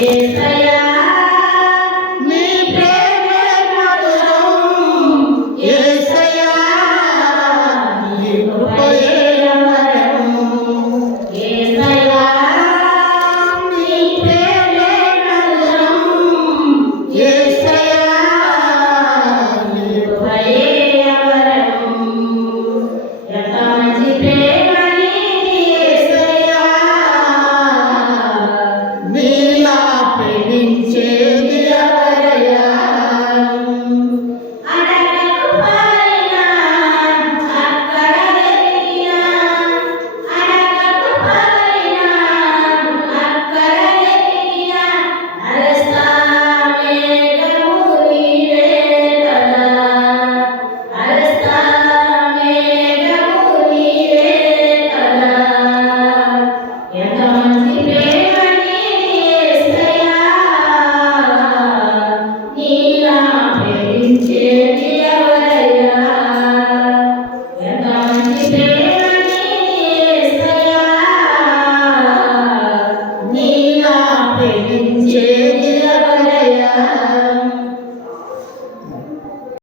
యేసయ్యా నీ ప్రేమే మధురం యేసయ్యా నీ కృపయే అమరం యేసయ్యా నీ ప్రేమే మధురం యేసయ్యా నీ కృపయే అమరం ఎంత మంచి ప్రేమ నీది యేసయ్యా నీలా ప్రేమించేది ఎవరయ్యా అడగకపోయినా అక్కడ వెతికినా అడగకపోయినా అక్కడ వెతికినా అలస్తామేఘము నీవే కదా అలస్తామేఘము నీవే కదా ఎంత మంచి ప్రేమ నీది యేసయ్యా నీలా ప్రేమించేది ఎవరయ్యా ఎంత మంచి ప్రేమ నీది యేసయ్యా నీలా ప్రేమించేది